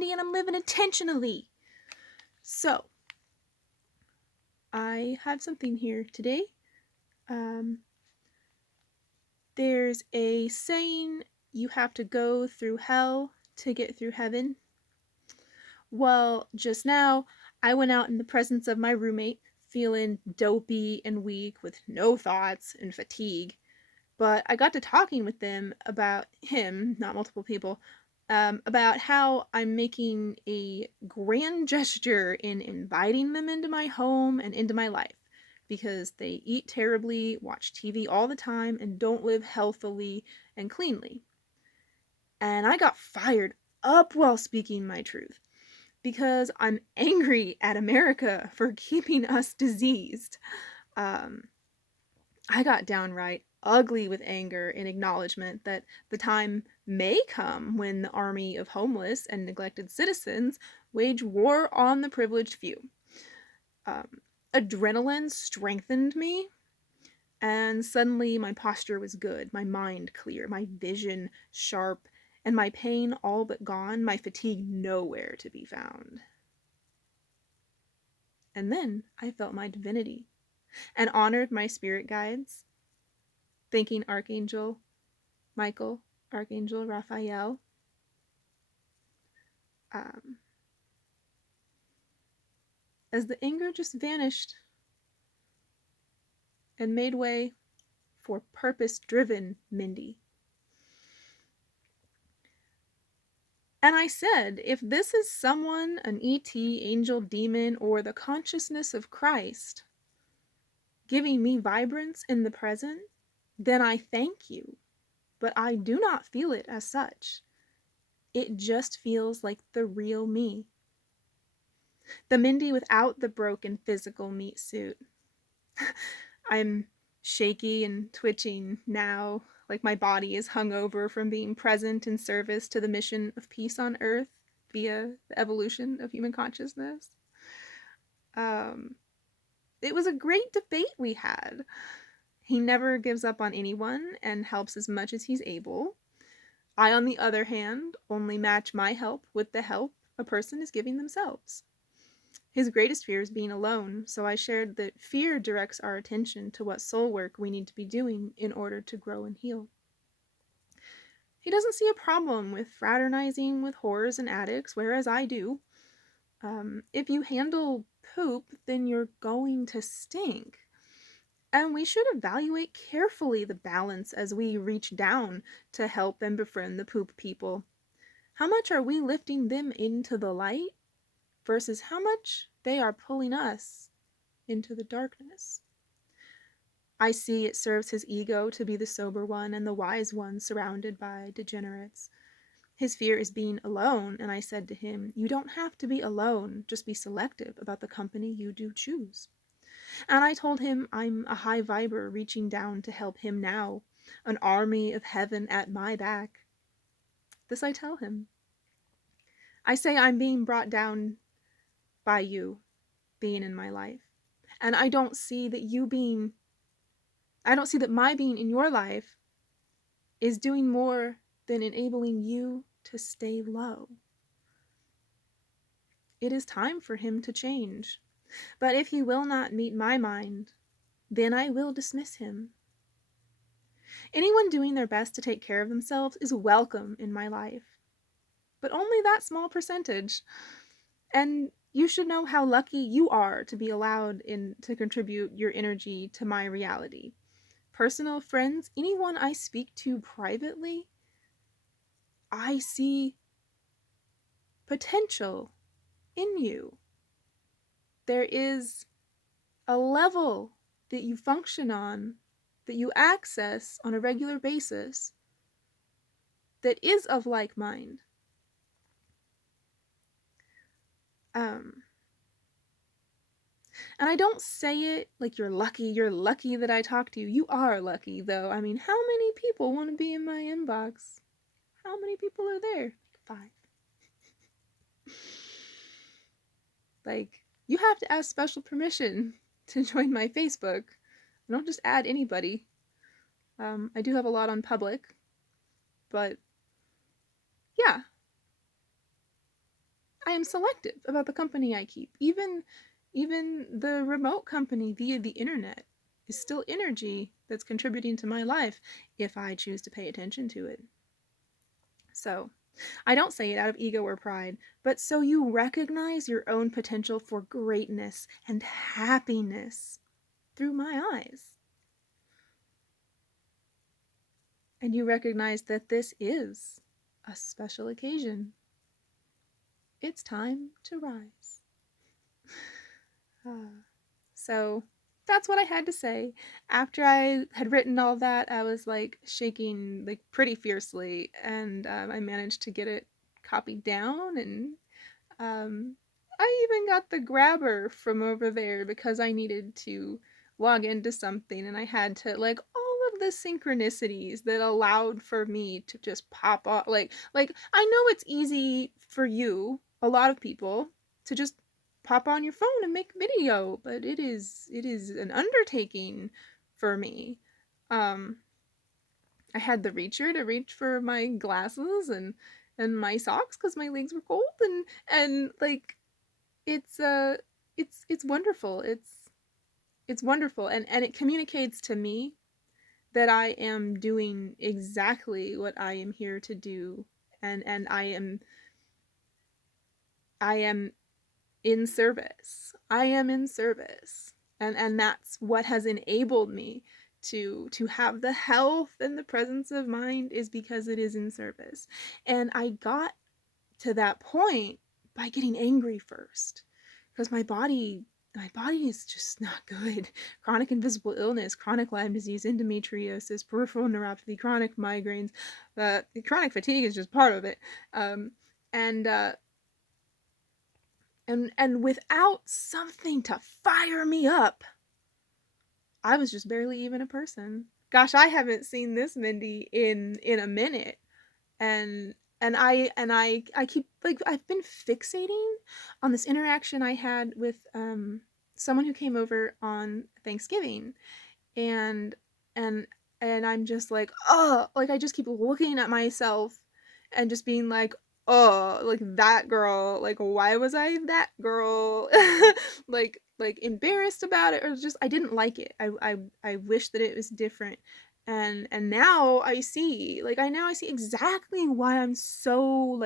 Mindy, and I'm living intentionally. So, I have something here today. There's a saying, you have to go through hell to get through heaven. Well, just now, I went out in the presence of my roommate, feeling dopey and weak with no thoughts and fatigue. But I got to talking with them about him, not multiple people, about how I'm making a grand gesture in inviting them into my home and into my life because they eat terribly, watch TV all the time, and don't live healthily and cleanly. And I got fired up while speaking my truth because I'm angry at America for keeping us diseased. I got downright ugly with anger in acknowledgement that the time may come when the army of homeless and neglected citizens wage war on the privileged few. Adrenaline strengthened me, and suddenly my posture was good, my mind clear, my vision sharp, and my pain all but gone, my fatigue nowhere to be found. And then I felt my divinity and honored my spirit guides, thanking Archangel Michael, Archangel Raphael. As the anger just vanished and made way for purpose-driven Mindy. And I said, if this is someone, an ET, angel, demon, or the consciousness of Christ, giving me vibrance in the present, then I thank you. But I do not feel it as such. It just feels like the real me. The Mindy without the broken physical meat suit. I'm shaky and twitching now, like my body is hungover from being present in service to the mission of peace on Earth via the evolution of human consciousness. It was a great debate we had. He never gives up on anyone and helps as much as he's able. I, on the other hand, only match my help with the help a person is giving themselves. His greatest fear is being alone, so I shared that fear directs our attention to what soul work we need to be doing in order to grow and heal. He doesn't see a problem with fraternizing with whores and addicts, whereas I do. If you handle poop, then you're going to stink. And we should evaluate carefully the balance as we reach down to help and befriend the poop people. How much are we lifting them into the light versus how much they are pulling us into the darkness? I see it serves his ego to be the sober one and the wise one surrounded by degenerates. His fear is being alone, and I said to him, you don't have to be alone, just be selective about the company you do choose. And I told him I'm a high viber reaching down to help him now, an army of heaven at my back. This I tell him. I say I'm being brought down by you being in my life. And I don't see that my being in your life is doing more than enabling you to stay low. It is time for him to change. But if he will not meet my mind, then I will dismiss him. Anyone doing their best to take care of themselves is welcome in my life, but only that small percentage. And you should know how lucky you are to be allowed to contribute your energy to my reality. Personal friends, anyone I speak to privately, I see potential in you. There is a level that you function on, that you access on a regular basis, that is of like mind. And I don't say it like you're lucky that I talk to you. You are lucky, though. I mean, how many people want to be in my inbox? How many people are there? 5. Like, you have to ask special permission to join my Facebook. I don't just add anybody. I do have a lot on public, but yeah. I am selective about the company I keep. Even the remote company via the internet is still energy that's contributing to my life if I choose to pay attention to it. So, I don't say it out of ego or pride, but so you recognize your own potential for greatness and happiness through my eyes. And you recognize that this is a special occasion. It's time to rise. So that's what I had to say. After I had written all that, I was like shaking like pretty fiercely, and I managed to get it copied down. And I even got the grabber from over there because I needed to log into something, and I had to like all of the synchronicities that allowed for me to just pop off. Like I know it's easy for you, a lot of people, to just pop on your phone and make video, but it is an undertaking for me. Um, I had the reacher to reach for my glasses and my socks because my legs were cold, and like it's it's wonderful. It's wonderful, and it communicates to me that I am doing exactly what I am here to do, and I am in service. I am in service. And that's what has enabled me to have the health and the presence of mind, is because it is in service. And I got to that point by getting angry first, because my body is just not good. Chronic invisible illness, chronic Lyme disease, endometriosis, peripheral neuropathy, chronic migraines, chronic fatigue is just part of it. Um, and and without something to fire me up, I was just barely even a person. Gosh, I haven't seen this Mindy in a minute. And I keep, like, I've been fixating on this interaction I had with someone who came over on Thanksgiving, and and and I'm just like, oh, like I just keep looking at myself and just being like, oh, like that girl, like why was I that girl? Like embarrassed about it, or just I didn't like it. I wish that it was different. And now I see, like I see exactly why I'm so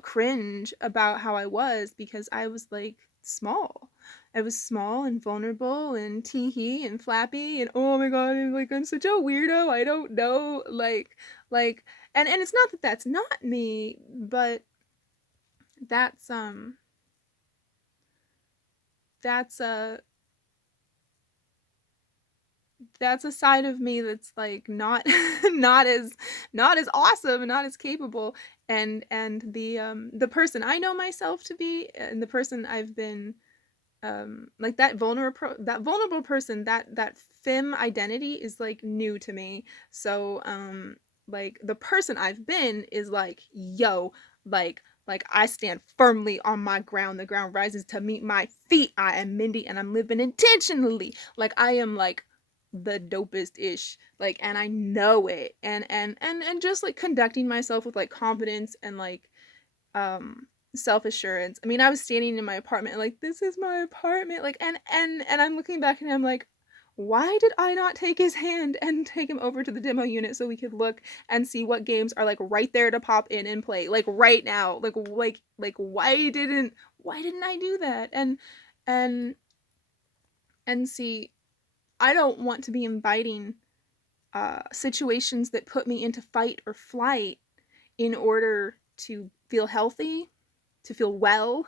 cringe about how I was, because I was like small. I was small and vulnerable and teehee and flappy, and oh my god, I'm such a weirdo. I don't know, like and it's not that that's not me, but that's that's a that's a side of me that's like not not as awesome and not as capable. And the person I know myself to be, and the person I've been, like that vulnerable person, that femme identity is like new to me. So like the person I've been is like, yo, like I stand firmly on my ground, the ground rises to meet my feet. I am Mindy, and I'm living intentionally. Like I am like the dopest ish, like, and I know it. And just like conducting myself with like confidence and like self-assurance. I mean, I was standing in my apartment like, this is my apartment, like, and I'm looking back and I'm like, why did I not take his hand and take him over to the demo unit so we could look and see what games are like right there to pop in and play, like right now? Like why didn't I do that? And and see, I don't want to be inviting situations that put me into fight or flight in order to feel healthy, to feel well,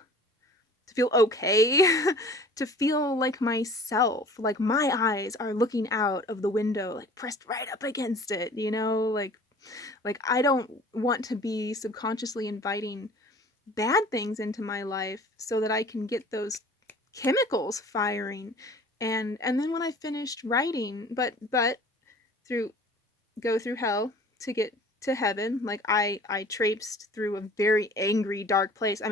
to feel okay, to feel like myself, like my eyes are looking out of the window, like pressed right up against it, like I don't want to be subconsciously inviting bad things into my life so that I can get those chemicals firing. And then when I finished writing, but through go through hell to get to heaven. Like I traipsed through a very angry, dark place. I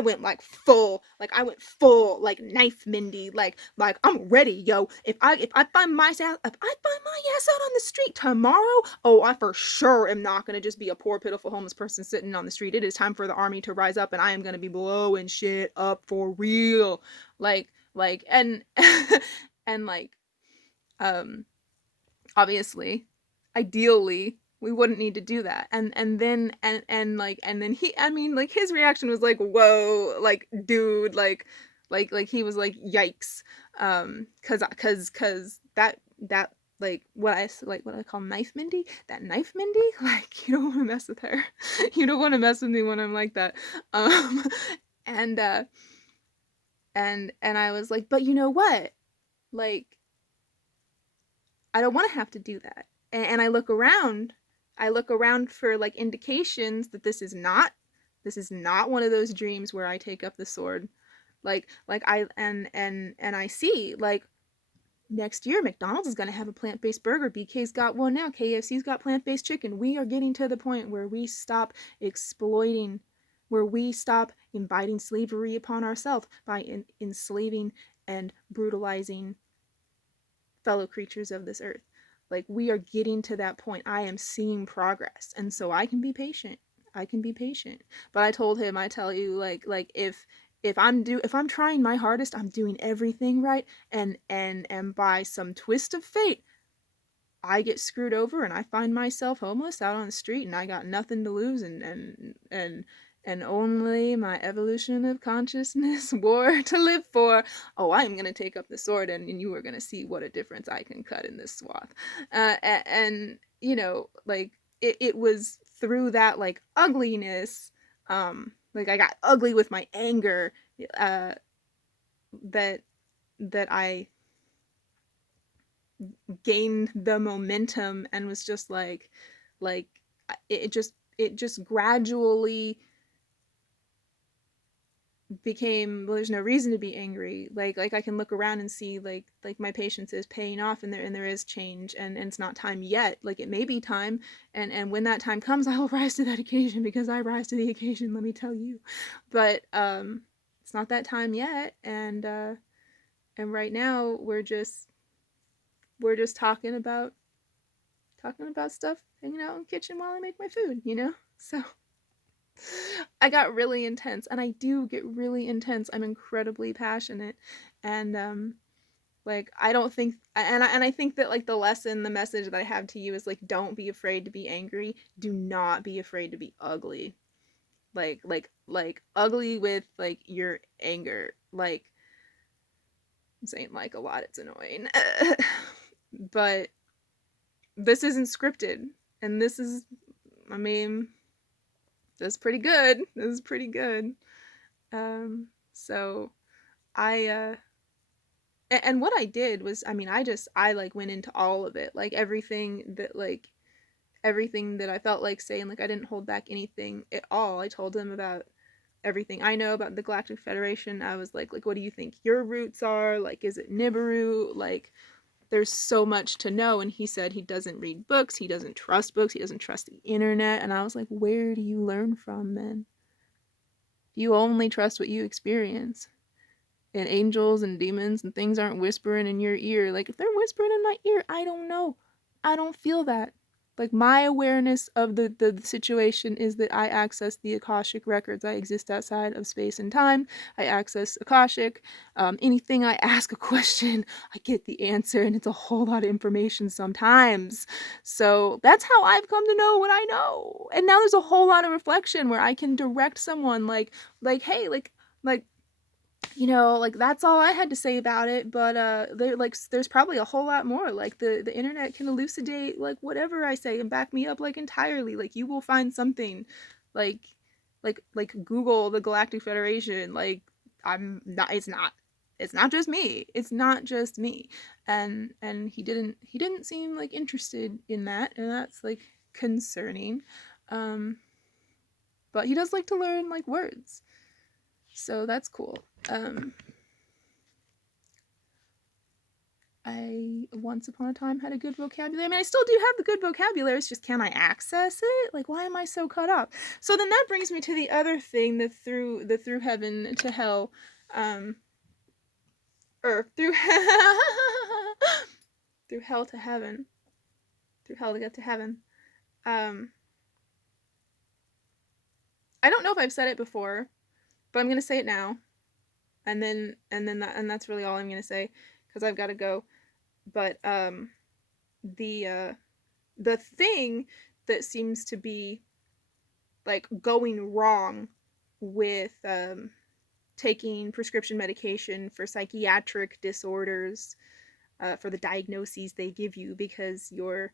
went like full, like knife Mindy, like I'm ready, yo. If I find myself, if I find my ass out on the street tomorrow, oh, I for sure am not gonna just be a poor, pitiful homeless person sitting on the street. It is time for the army to rise up, and I am gonna be blowing shit up for real. And and um obviously, ideally, we wouldn't need to do that. And then he, like his reaction was like, whoa, like dude, like he was like, yikes. Cuz that what I call knife Mindy, that knife Mindy, like you don't want to mess with her. You don't want to mess with me when I'm like that. um and and I was like, but you know what, like I don't want to have to do that. And I look around for like indications that this is not one of those dreams where I take up the sword. Like I and I see, like, next year McDonald's is going to have a plant-based burger. BK's got one now. KFC's got plant-based chicken. We are getting to the point where we stop exploiting, where we stop inviting slavery upon ourselves by enslaving and brutalizing fellow creatures of this earth. Like, we are getting to that point. I am seeing progress, and so I can be patient. I can be patient. But I told him, I tell you, if I'm trying my hardest, I'm doing everything right, and by some twist of fate, I get screwed over and I find myself homeless out on the street, and I got nothing to lose, and only my evolution of consciousness war to live for. Oh, I am going to take up the sword, and you are going to see what a difference I can cut in this swath. And you know, like, it was through that, like, ugliness, like I got ugly with my anger, uh, that I gained the momentum and was just like it just gradually became, well, there's no reason to be angry. Like I can look around and see, like my patience is paying off, and there is change, and it's not time yet. Like, it may be time, and when that time comes, I will rise to that occasion, because I rise to the occasion, let me tell you. But it's not that time yet, and right now we're just talking about stuff, hanging out in the kitchen while I make my food, you know? So I got really intense, and I do get really intense. I'm incredibly passionate, and like, I don't think, and I think that, like, the message that I have to you is, like, don't be afraid to be angry. Do not be afraid to be ugly. Like ugly with, like, your anger. Like, I'm saying like a lot, it's annoying. But this isn't scripted, and this is, I mean, this is pretty good. This is pretty good. So I and what I did was, I like went into all of it, like everything that I felt like saying. Like, I didn't hold back anything at all. I told him about everything I know about the Galactic Federation. I was like, what do you think your roots are? Like, is it Nibiru? Like, there's so much to know. And he said he doesn't read books, he doesn't trust books, he doesn't trust the internet. And I was like, where do you learn from then? You only trust what you experience. And angels and demons and things aren't whispering in your ear. Like, if they're whispering in my ear, I don't know. I don't feel that. Like, my awareness of the situation is that I access the Akashic records. I exist outside of space and time. I access Akashic. Anything I ask a question, I get the answer, and it's a whole lot of information sometimes. So that's how I've come to know what I know. And now there's a whole lot of reflection where I can direct someone, hey, like, you know, like, that's all I had to say about it. But there's probably a whole lot more. Like, the internet can elucidate, like, whatever I say and back me up, like, entirely. Like, you will find something, like Google the Galactic Federation. Like, I'm not it's not just me. It's not just me. And he didn't seem like interested in that, and that's, like, concerning. But he does like to learn, like, words. So that's cool. I once upon a time had a good vocabulary. I mean, I still do have the good vocabulary. It's just, can I access it? Like, why am I so cut up? So then that brings me to the other thing, the through heaven to hell, um, or through through hell to heaven, through hell to get to heaven. Um, I don't know if I've said it before, but I'm gonna say it now, and that's really all I'm gonna say because I've got to go. But the uh, the thing that seems to be like going wrong with taking prescription medication for psychiatric disorders, for the diagnoses they give you because you're,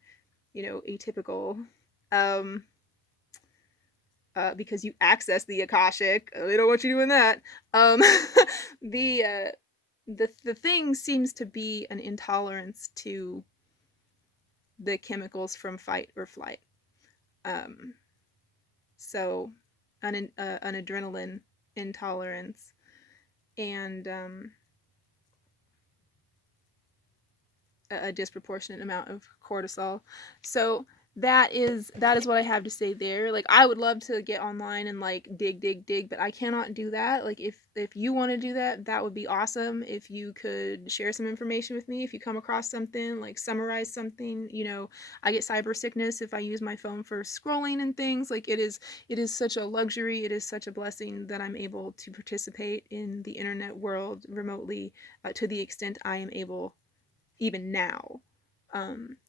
atypical, um, because you access the akashic. They don't want you doing that. Um, the the thing seems to be an intolerance to the chemicals from fight or flight. Um, so an adrenaline intolerance, and a disproportionate amount of cortisol. So that is what I have to say there. Like, I would love to get online and like dig, but I cannot do that. Like, if you want to do that, that would be awesome. If you could share some information with me, if you come across something, like summarize something. I get cyber sickness if I use my phone for scrolling and things. Like, it is such a luxury, it is such a blessing that I'm able to participate in the internet world remotely, to the extent I am able even now.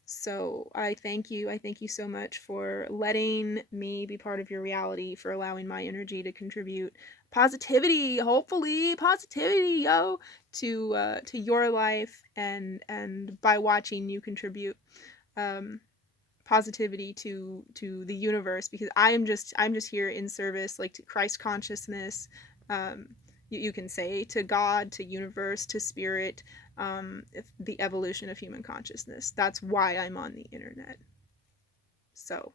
So I thank you. I thank you so much for letting me be part of your reality, for allowing my energy to contribute positivity, hopefully positivity, yo, to your life, and by watching you contribute um, positivity to the universe, because I'm just here in service, like, to Christ consciousness. You can say to God, to universe, to spirit, the evolution of human consciousness. That's why I'm on the internet. So,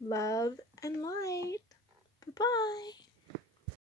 love and light.